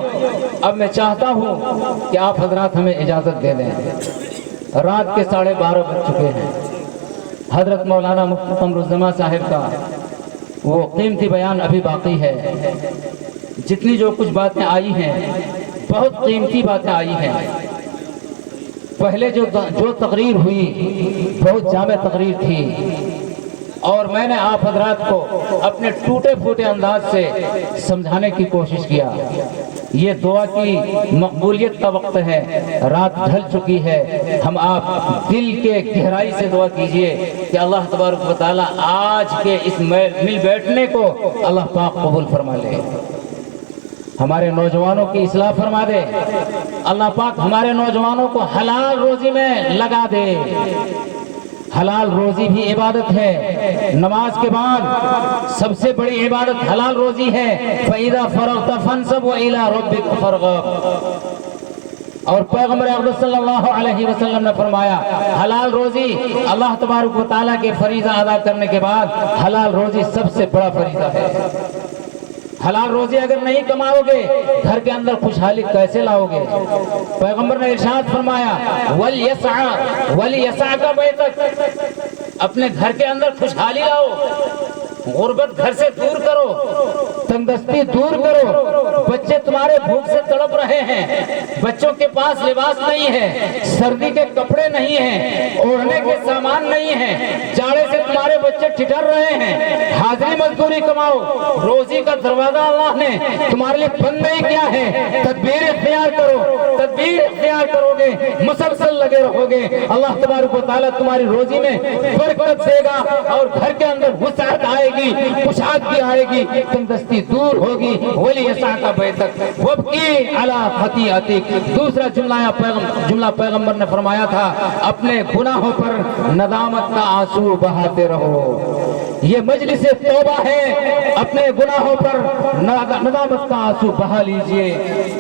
اب میں چاہتا ہوں کہ آپ حضرات ہمیں اجازت دے دیں، رات کے 12:30 بج چکے ہیں۔ حضرت مولانا مفتی قمرالزمان صاحب کا وہ قیمتی بیان ابھی باقی ہے۔ جتنی جو کچھ باتیں آئی ہیں بہت قیمتی باتیں آئی ہیں۔ پہلے جو تقریر ہوئی بہت جامع تقریر تھی اور میں نے آپ حضرات کو اپنے ٹوٹے پھوٹے انداز سے سمجھانے کی کوشش کیا۔ یہ دعا کی مقبولیت کا وقت ہے، رات ڈھل چکی ہے، ہم آپ دل کے گہرائی سے دعا کیجئے کہ اللہ تبارک و تعالی آج کے اس مل بیٹھنے کو اللہ پاک قبول فرما لے، ہمارے نوجوانوں کی اصلاح فرما دے، اللہ پاک ہمارے نوجوانوں کو حلال روزی میں لگا دے۔ حلال روزی بھی عبادت ہے، نماز کے بعد سب سے بڑی عبادت حلال روزی ہے۔ فَإِذَا فَرَغْتَ فَانْصَبْ وَإِلَىٰ رَبِّكَ فَارْغَب۔ اور پیغمبر اقدس صلی اللہ علیہ وسلم نے فرمایا حلال روزی اللہ تبارک و تعالیٰ کے فریضہ ادا کرنے کے بعد حلال روزی سب سے بڑا فریضہ ہے۔ حلال روزی اگر نہیں کماؤ گے گھر کے اندر خوشحالی کیسے لاؤ گے؟ پیغمبر نے ارشاد فرمایا وَلْيَسْعَكَ بَيْتَكَ، اپنے گھر کے اندر خوشحالی لاؤ، غربت گھر سے دور کرو، تنگدستی دور کرو۔ بچے تمہارے بھوک سے تڑپ رہے ہیں، بچوں کے پاس لباس نہیں ہے، سردی کے کپڑے نہیں ہیں، اوڑھنے کے سامان نہیں ہیں، جاڑے سے تمہارے بچے ٹھٹر رہے ہیں۔ حاضری مزدوری کماؤ، روزی کا دروازہ اللہ نے تمہارے لیے بند نہیں کیا ہے، تدبیر اختیار کرو، تدبیر اختیار کرو گے مسلسل لگے رہو گے، اللہ تبارک و تعالیٰ تمہاری روزی میں برکت دے گا اور گھر کے اندر وسعت آئے گی، کشادگی آئے گی، تندرستی دور ہوگی۔ وَلْيَسْعَكَ بَيْتَكَ وَابْكِ عَلَىٰ خَطِيئَتِكَ۔ دوسرا جملہ پیغمبر نے فرمایا تھا اپنے گناہوں پر ندامت کا آنسو بہاتے رہو۔ یہ مجلس توبہ ہے، اپنے گناہوں پر ندامت کا آنسو بہا لیجئے،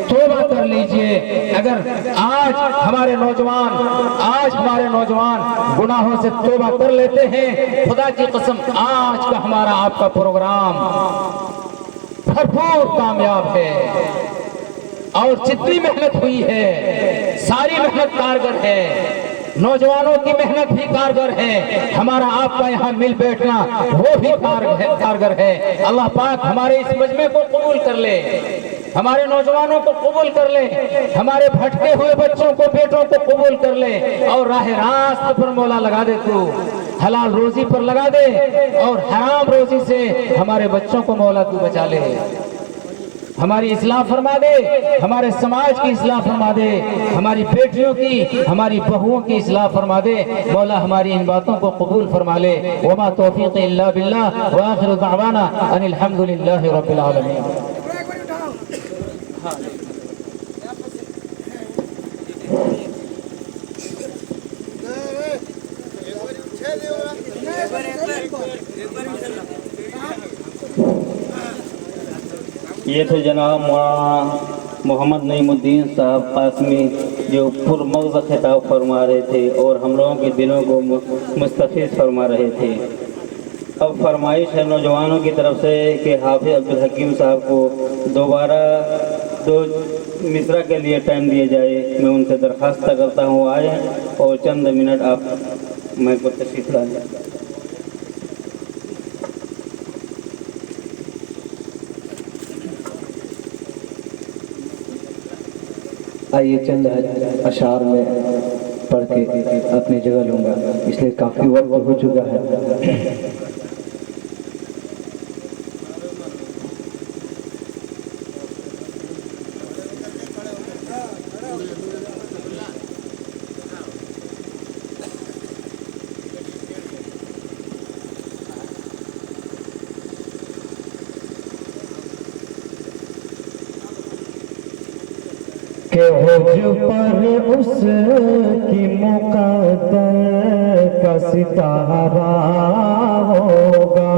توبہ کر لیجئے۔ اگر آج ہمارے نوجوان گناہوں سے توبہ کر لیتے ہیں، خدا کی قسم آج کا ہمارا آپ کا پروگرام بھرپور کامیاب ہے، اور جتنی محنت ہوئی ہے ساری محنت کارگر ہے، نوجوانوں کی محنت بھی کارگر ہے، ہمارا آپ کا یہاں مل بیٹھنا وہ بھی کارگر ہے۔ اللہ پاک ہمارے اس مجمع کو قبول کر لے، ہمارے نوجوانوں کو قبول کر لے، ہمارے بھٹکے ہوئے بچوں کو بیٹوں کو قبول کر لے، اور راہ راست پر مولا لگا دے، تو حلال روزی پر لگا دے، اور حرام روزی سے ہمارے بچوں کو مولا تو بچا لے۔ ہماری اصلاح فرما دے، ہمارے سماج کی اصلاح فرما دے، ہماری بیٹیوں کی، ہماری بہوؤں کی اصلاح فرما دے۔ مولا ہماری ان باتوں کو قبول فرما لے۔ وما توفیق الا باللہ، وآخر دعوانا ان الحمدللہ رب العالمین۔ یہ تھے جناب مولانا محمد نعیم الدین صاحب قاسمی، جو پر مغز خطاب فرما رہے تھے اور ہم لوگوں کے دلوں کو مستفیض فرما رہے تھے۔ اب فرمائش ہے نوجوانوں کی طرف سے کہ حافظ عبدالحکیم صاحب کو دوبارہ 2 مصرع کے لیے ٹائم دیا جائے۔ میں ان سے درخواست کرتا ہوں آئیں اور چند منٹ آپ میں کو تشریف لائیں۔ آئیے چند اشعار میں پڑھ کے اپنی جگہ لوں گا، اس لیے کافی وقت ہو چکا ہے۔ کہ حج پر اس کی مقدر کا ستارہ ہوگا،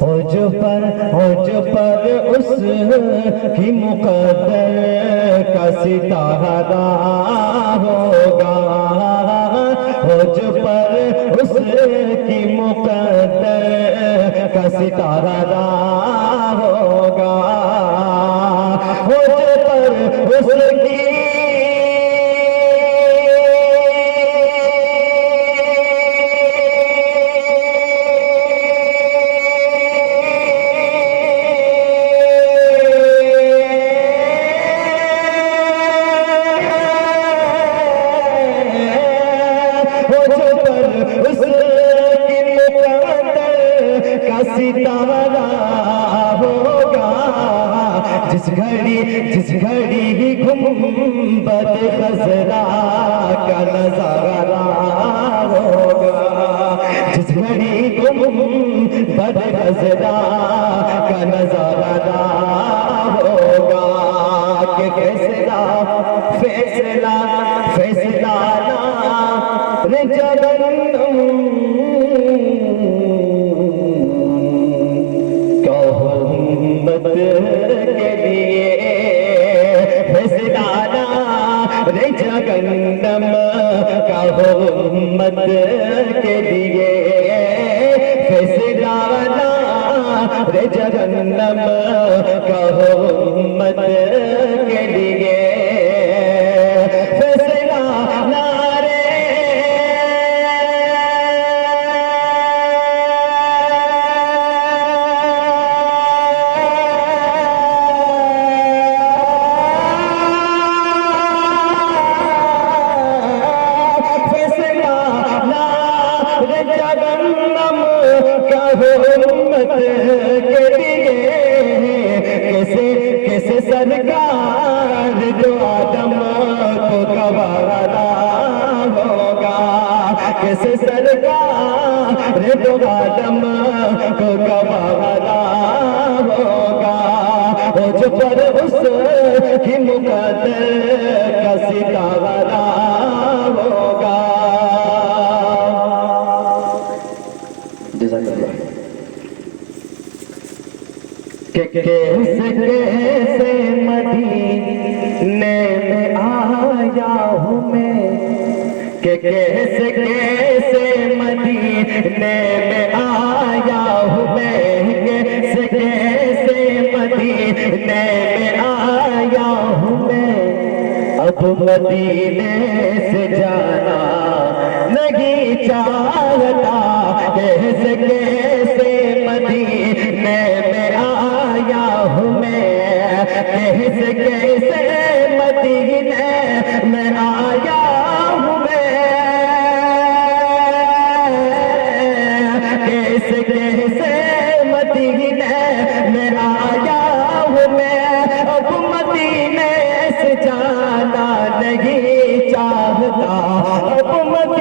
حج پر اس کی مقدر کا ستارہ ہوگا، حج پر اس کی مقدر کا ستارہ ہوگا، اس کی ستارہ ہوگا، جس گھڑی ہی گنبد خضرا کا نظارہ ہوگا، جس گھڑی گنبد خضرا کا نظارہ ہوگا، کہ فیصلہ جہنم جہنم کا امت کے لیے فیصلہ رے جہنم کا امت کے لیے فیصلہ کیسے سرکار جو آدم کو گوارا ہوگا، کیسے سرکار جو آدم کو گوارا ہوگا، جو پر اس کی مقدر کا ستارہ ہوگا۔ جزاک اللہ۔ کہ کیسے مدینے میں آیا ہوں میں، کہ کیسے مدینے میں آیا ہوں میں، کیسے مدینے میں آیا ہوں میں، اب مدینے سے جانا نہیں چاہتا، کیسے مدینے میں آیا ہوں میں، کیسے مدینے میں آیا ہوں میں، کیسے مدینے میں آیا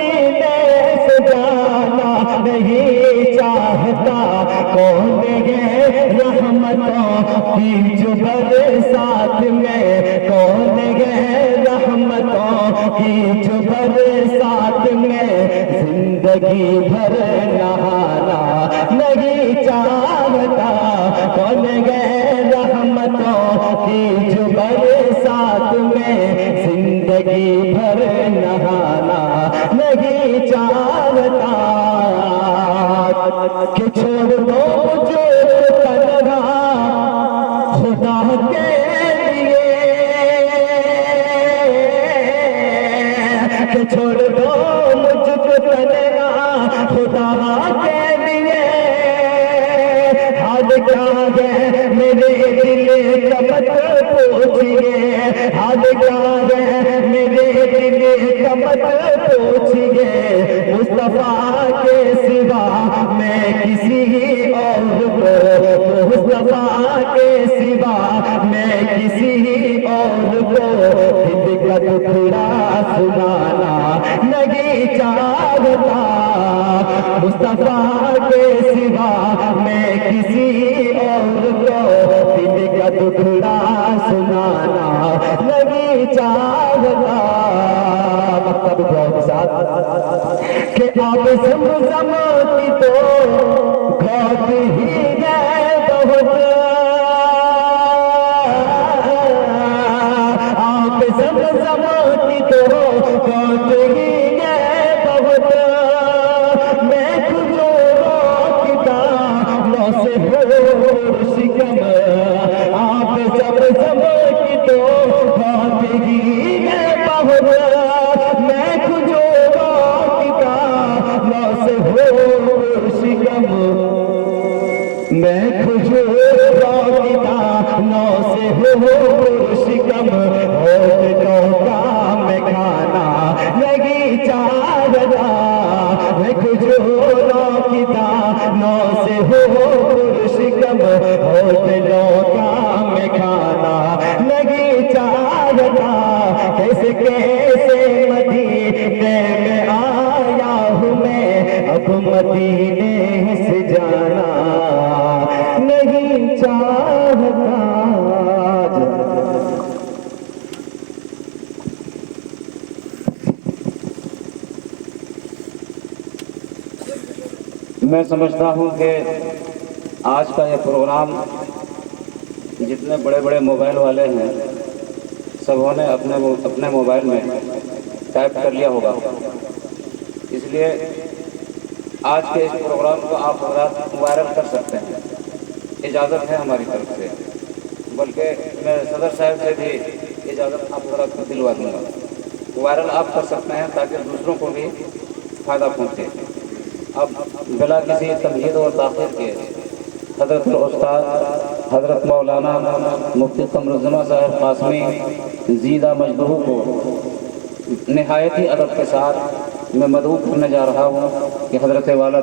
مدینے سے جانا نہیں چاہتا، کون ہے رحمتوں کی جو برسات میں، کون ہے رحمتوں کی جو برسات میں زندگی بھر نہانا نہیں چاہتا، کون ہے رحمتوں کی جو برسات میں زندگی بھر نہانا نہیں چاہتا، کہ چھوڑ دو مجھے تنہا خدا کے لیے، کہ چھوڑ دو مجھ کو تنہا خدا کے لیے، حال کیا ہے میرے دل کا مت پوچھئے، حال کیا ہے میرے دل کا مت پوچھئے، مصطفیٰ کے سوا میں کسی اور کو، مصطفیٰ کے سوا میں کسی اور کو دل کا ٹکڑا سنانا نہیں چاہتا، مصطفیٰ کے سوا میں کسی اور کو دل کا ٹکڑا سنانا نہیں چاہتا، مکتب کے ساتھ کہ آپ زمزم کی تو بہت ہی ہے بہت، آپ زمزم کی تو بہت ہی ہے بہت، میں تجھے روکتا نہ سے ہو شکم، آپ زمزم کی تو بہت ہی ہے بہت، میں تجھے روکتا نہ سے ہو شکم، میں تجھے روکتا نہ سے ہو شکم، ہوٹلوں کا میں کھانا نہیں چاہتا، میں تجھے روکتا نہ سے ہو شکم، ہوٹلوں کا میں کھانا نہیں چاہتا، کیسے کیسے مدینے میں آیا ہوں میں، اب مدینے سے جانا نہیں چاہتا۔ میں سمجھتا ہوں کہ آج کا یہ پروگرام جتنے بڑے بڑے موبائل والے ہیں سبوں نے اپنے موبائل میں ٹائپ کر لیا ہوگا، اس لیے آج کے اس پروگرام کو آپ حضرات وائرل کر سکتے ہیں، اجازت ہے ہماری طرف سے، بلکہ میں صدر صاحب سے بھی اجازت آپ حضرات کو دلوا دوں گا، وائرل آپ کر سکتے ہیں تاکہ دوسروں کو بھی فائدہ پہنچے۔ اب بلا کسی تمہید اور تاخیر کے حضرت الاستاذ حضرت مولانا مفتی قمر الزمان صاحب قاسمی زیدہ مجدہو کو نہایت ہی ادب کے ساتھ میں مدعو کرنے جا رہا ہوں کہ حضرت والا